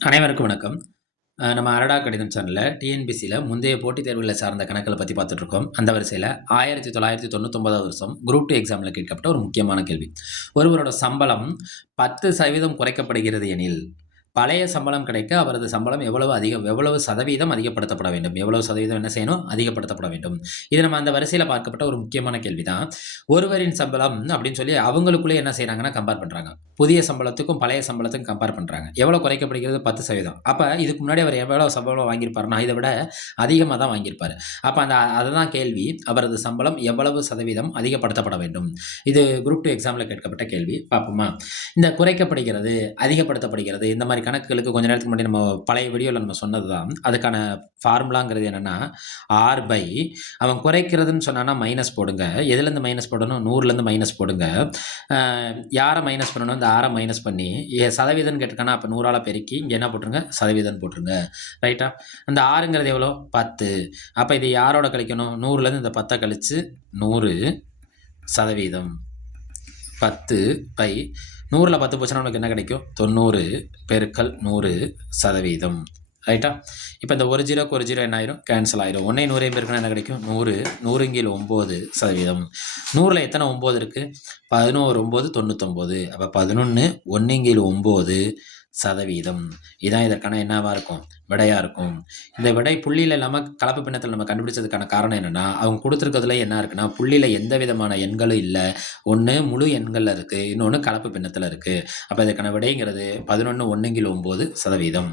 அனைவருக்கும் வணக்கம். நம்ம அரடா கடிதம் சேனல்ல டிஎன்பிசியில முந்தைய போட்டித் தேர்வுகள சார்ந்த கணக்குகள பத்தி பார்த்துட்டுருக்கோம். அந்த வரிசையில 1999 வருஷம் குரூப் 2 எக்ஸாம்ல கேட்கப்பட்ட ஒரு முக்கியமான கேள்வி. ஒருவரோட சம்பளம் 10% குறைக்கப்படுகிறது எனில், பழைய சம்பளம் கிடைக்க அவரது சம்பளம் எவ்வளவு சதவீதம் அதிகப்படுத்தப்பட வேண்டும்? எவ்வளவு சதவீதம் என்ன செய்யணும்? அதிகப்படுத்தப்பட வேண்டும். இது நம்ம அந்த வரிசையில பார்க்கப்பட்ட ஒரு முக்கியமான கேள்வி தான். ஒருவரின் சம்பளம் அப்படின்னு சொல்லி அவங்களுக்குள்ளே என்ன செய்றாங்கன்னா கம்பேர் பண்றாங்க. புதிய சம்பளத்துக்கும், பழைய சம்பளத்துக்கும் கம்பேர் பண்றாங்க. எவ்வளவு குறைக்கப்படுகிறது? 10%. அப்ப இதுக்கு முன்னாடி அவர் எவ்வளவு சம்பளம் வாங்கியிருப்பாருன்னா, இத விட அதிகமா தான் வாங்கியிருப்பாரு. அப்ப அதுதான் கேள்வி. அவரது சம்பளம் எவ்வளவு சதவீதம் அதிகப்படுத்தப்பட வேண்டும்? இது குரூப் 2 எக்ஸாம்ல கேட்கப்பட்ட கேள்வி. பார்ப்போமா? இந்த குறைக்கப்படுகிறது, அதிகப்படுத்தப்படுகிறது இந்த மாரி கணக்குகளுக்கு கொஞ்ச நேரத்துக்கு முன்னாடி நம்ம பழைய வீடியோல நம்ம சொன்னது தான். அதுக்கான ஃபார்முலாங்கிறது என்னன்னா, ஆர் பை அவன் குறைக்கிறதுன்னு சொன்னான்னா மைனஸ் போடுங்க. எதுலேருந்து மைனஸ் போடணும்? 100லேருந்து மைனஸ் போடுங்க. அ யார மைனஸ் பண்ணணும்? இந்த ஆர மைனஸ் பண்ணி, சதவீதம்னு கேட்டிருக்கானா, அப்ப 100ஆல பெருக்கி இங்க என்ன போட்டுருங்க? சதவீதம்னு போட்டுருங்க. ரைட்டா? அந்த ஆருங்கிறது எவ்வளோ? 10. அப்ப இது யாரோட கழிக்கணும்? 100லேருந்து இந்த 10 கழிச்சு 100% 10 பை 100ல 10 போச்சுன்னா நமக்கு என்ன கிடைக்கும்? 90 பெருக்கல் 100%. ரைட்டா? இப்ப இந்த ஒரு ஜீரோக்கு ஒரு ஜீரோ என்ன ஆயிரும்? கேன்சல் ஆயிரும். 1யும் 100யும் பெருக்குனா என்ன கிடைக்கும்? 100 100/9%. 100ல எத்தனை 9 இருக்கு? 11 9 99. அப்ப 11 1/9%. இதான் இதற்கான என்னவா இருக்கும்? விடையா இருக்கும். இந்த விடை புள்ளியில இல்லாம கலப்பு பின்னத்துல நம்ம கண்டுபிடிச்சதுக்கான காரணம் என்னன்னா, அவங்க குடுத்திருக்கிறதுல என்ன இருக்குன்னா, புள்ளியில எந்த விதமான எண்களும் இல்ல. ஒண்ணு முழு எண்கள்ல இருக்கு. இன்னொன்னு கலப்பு பின்னத்துல இருக்கு. அப்ப இதுக்கான விடைங்கிறது 11 1/9%.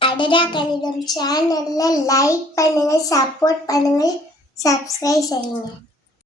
அடடா கணிதம் சேனல்ல லைக் பண்ணுங்க, சப்போர்ட் பண்ணுங்க, சப்ஸ்கிரைப் செய்யுங்க.